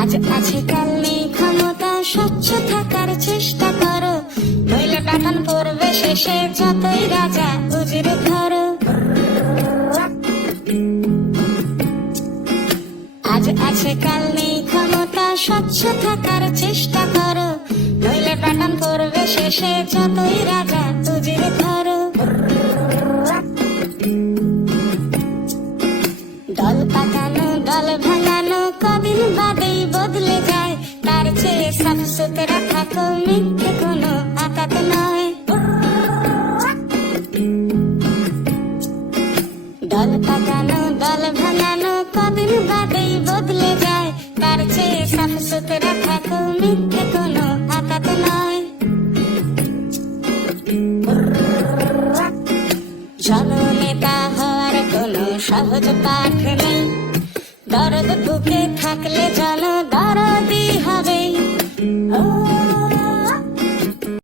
আজ আছে কাল ক্ষমতা, স্বচ্ছ থাকার চেষ্টা করো। নইলে টাকান পড়বে শেষে যতই রাজা উজির ধরো। আজ আছে কাল ক্ষমতা, স্বচ্ছ থাকার চেষ্টা করো। নইলে টাকান পড়বে শেষে যতই রাজা উজির ধরো। সাফ সুতরা থাকো মিথ্যে কোনো আকাত নয় দল পাকানো দল ভাঙানো কদিন বাদেই বদলে যায় তার চেয়ে সাফ সুতরা থাকো মিথ্যে কোনো আকাত নয় জননেতা হওয়ার কোনো সহজ পাঠ নেই। দরদ বুকে থাকলে